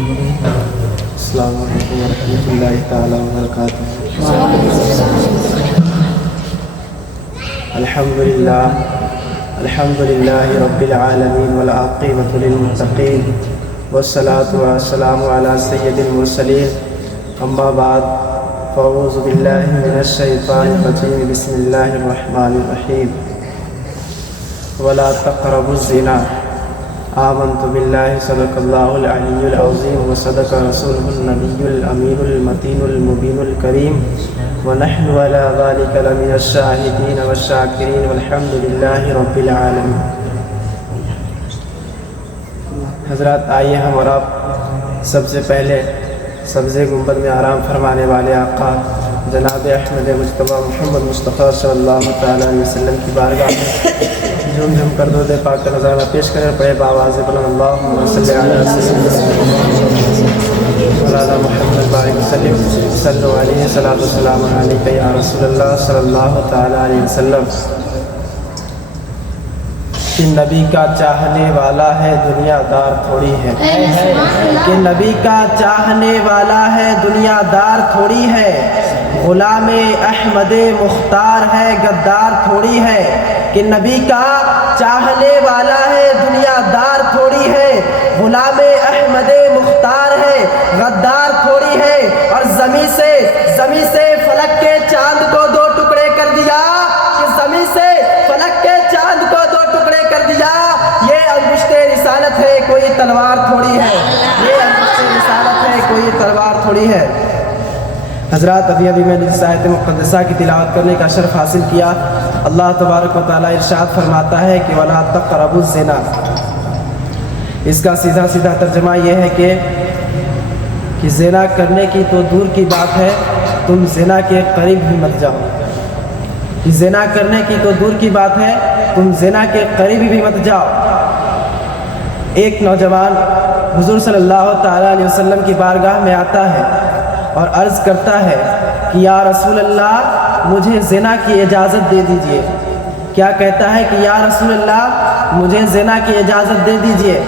السلام علیکم ورحمۃ اللہ تعالیٰ وبرکاتہ۔ الحمد للہ رب العالمین والعاقبۃ للمتقین والصلاة والسلام علی سید المرسلین، اما بعد فاعوذ باللہ من الشیطان الرجیم، بسم اللہ الرحمن الرحیم۔ ولا تقربوا الزنا، آمنت باللہ صدق اللہ العلی العظیم وصدق رسولہ النبی الامین المتین المبین الکریم، ونحن علی ذلک لمن الشاہدین والشاکرین والحمد للہ رب العالمین۔ حضرات، آئیے ہم اور آپ سب سے پہلے سبز گنبد میں آرام فرمانے والے آقا جناب احمد مجتبیٰ محمد مصطفیٰ صلی اللہ تعالیٰ علیہ وسلم کی بارگاہ میں جھوم جھوم کر درود پاک کا نذرانہ پیش کریں، پڑھے بآواز بلند اللہم صلی علی سیدنا محمد بارک وسلم، صلو علیہ صلاۃ والسلام علیک یا رسول اللہ صلی اللہ تعالیٰ علیہ وسلم۔ کہ نبی کا چاہنے والا ہے دنیا دار تھوڑی ہے، کہ نبی کا چاہنے والا ہے دنیا دار تھوڑی ہے، غلام احمد مختار ہے غدار تھوڑی ہے۔ کہ نبی کا چاہنے والا ہے دنیا دار تھوڑی ہے، غلام احمد مختار ہے غدار تھوڑی ہے۔ اور زمین سے فلک کے چاند کو دو ٹکڑے کر دیا، کہ زمین سے فلک کے چاند کو دو ٹکڑے کر دیا۔ یہ انگشت رسالت ہے، کوئی تلوار تھوڑی ہے، یہ انگشت رسالت ہے، کوئی تلوار تھوڑی ہے۔ حضرات، ابھی میں نے جس آیت مقدسہ کی تلاوت کرنے کا شرف حاصل کیا، اللہ تبارک و تعالیٰ ارشاد فرماتا ہے کہ وَلَا تَقْرَبُوا الزِّنَا۔ اس کا سیدھا ترجمہ یہ ہے کہ زنا کرنے کی تو دور کی بات ہے، تم زنا کے قریب بھی مت جاؤ۔ کہ زنا کرنے کی تو دور کی بات ہے، تم زنا کے قریب بھی مت جاؤ۔ ایک نوجوان حضور صلی اللہ تعالیٰ علیہ وسلم کی بارگاہ میں آتا ہے اور عرض کرتا ہے کہ یا رسول اللہ، مجھے زنا کی اجازت دے دیجئے۔ کیا کہتا ہے کہ یا رسول اللہ، مجھے زنا کی اجازت دے دیجئے۔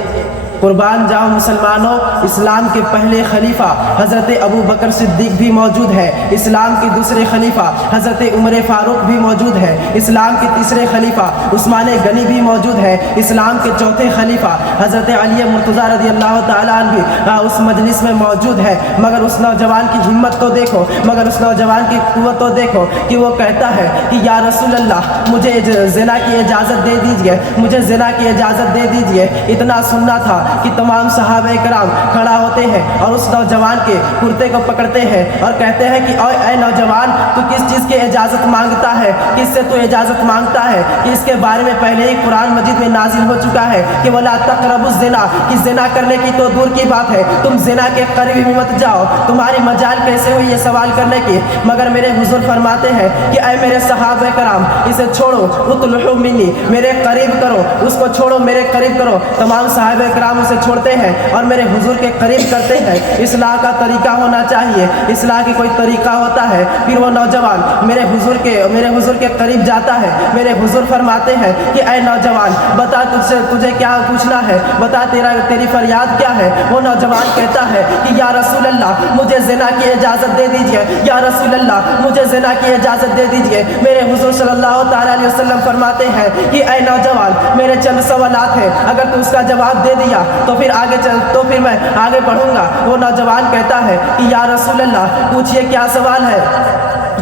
قربان جاؤ مسلمانوں، اسلام کے پہلے خلیفہ حضرت ابو بکر صدیق بھی موجود ہے، اسلام کے دوسرے خلیفہ حضرت عمر فاروق بھی موجود ہے، اسلام کے تیسرے خلیفہ عثمان غنی بھی موجود ہے، اسلام کے چوتھے خلیفہ حضرت علی مرتضیٰ رضی اللہ تعالیٰ عنہ بھی اس مجلس میں موجود ہے۔ مگر اس نوجوان کی ہمت تو دیکھو، مگر اس نوجوان کی قوت تو دیکھو کہ وہ کہتا ہے کہ یا رسول اللہ، مجھے زنا کی اجازت دے دیجئے، مجھے زنا کی اجازت دے دیجئے۔ اتنا سننا تھا کہ تمام صحابہ کرام کھڑا ہوتے ہیں اور اس نوجوان کے کرتے کو پکڑتے ہیں اور کہتے ہیں کہ اے نوجوان، تو کس چیز کی اجازت مانگتا ہے، کس سے تو اجازت مانگتا ہے؟ کہ اس کے بارے میں پہلے ہی قرآن مجید میں نازل ہو چکا ہے کہ وَلَا تَقْرَبُوا الزِّنَا، کہ زنا کرنے کی تو دور کی بات ہے، تم زنا کے قریب بھی مت جاؤ۔ تمہاری مجال کیسے ہوئی یہ سوال کرنے کی؟ مگر میرے حضور فرماتے ہیں کہ اے میرے صحابہ کرام، اسے چھوڑو، اطلحوا منی، میرے قریب کرو، اس کو چھوڑو، میرے قریب کرو۔ تمام صحابہ کرام اسے چھوڑتے ہیں اور میرے حضور کے قریب کرتے ہیں۔ اصلاح کا طریقہ ہونا چاہیے، اصلاح کی کوئی طریقہ ہوتا ہے۔ پھر وہ نوجوان میرے حضور کے قریب جاتا ہے، میرے حضور فرماتے ہیں کہ اے نوجوان، بتا تجھے کیا پوچھنا ہے، بتا تیری فریاد کیا ہے؟ وہ نوجوان کہتا ہے کہ یا رسول اللہ، مجھے زنا کی اجازت دے دیجئے، یا رسول اللہ، مجھے زنا کی اجازت دے دیجئے۔ میرے حضور صلی اللہ تعالیٰ علیہ وسلم فرماتے ہیں کہ اے نوجوان، میرے چند سوالات ہیں، اگر تو اس کا جواب دے دیا تو پھر میں آگے بڑھوں گا۔ وہ نوجوان کہتا ہے کہ یا رسول اللہ، پوچھئے کیا سوال ہے؟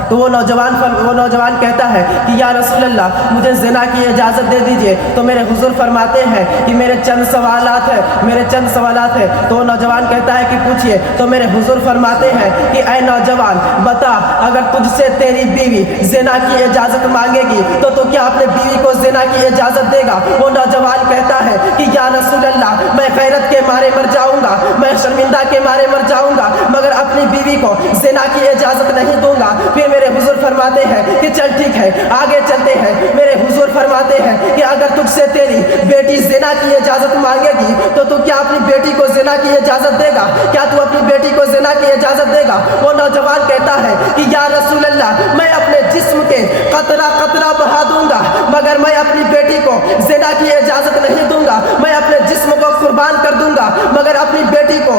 تو وہ نوجوان کہتا ہے کہ یا رسول اللہ، مجھے زنا کی اجازت دے دیجئے۔ تو میرے حضور فرماتے ہیں کہ میرے چند سوالات ہیں۔ تو وہ نوجوان کہتا ہے کہ پوچھئے۔ تو میرے حضور فرماتے ہیں کہ اے نوجوان، بتا، اگر تجھ سے تیری بیوی زنا کی اجازت مانگے گی تو کیا اپنے بیوی کو زنا کی اجازت دے گا؟ وہ نوجوان کہتا ہے کہ یا رسول اللہ، میں غیرت کے مارے مر جاؤں گا، میں شرمندہ کے مارے مر جاؤں گا، مگر اپنی بیوی کو زنا کی اجازت نہیں دوں گا۔ پھر میرے حضور فرماتے ہیں کہ چل ٹھیک ہے، آگے چلتے ہیں۔ میرے حضور فرماتے ہیں کہ اگر تجھ سے تیری بیٹی زنا کی اجازت مانگے گی تو کیا اپنی بیٹی کو زنا کی اجازت دے گا؟ کیا تو اپنی بیٹی کو زنا کی اجازت دے گا؟ وہ نوجوان کہتا ہے کہ یا رسول اللہ، میں اپنے جسم کے قطرہ قطرہ بہا دوں گا، مگر میں اپنی بیٹی کو زنا کی اجازت نہیں دوں گا۔ میں اپنے جسم کو قربان کر دوں گا، مگر اپنی بیٹی کو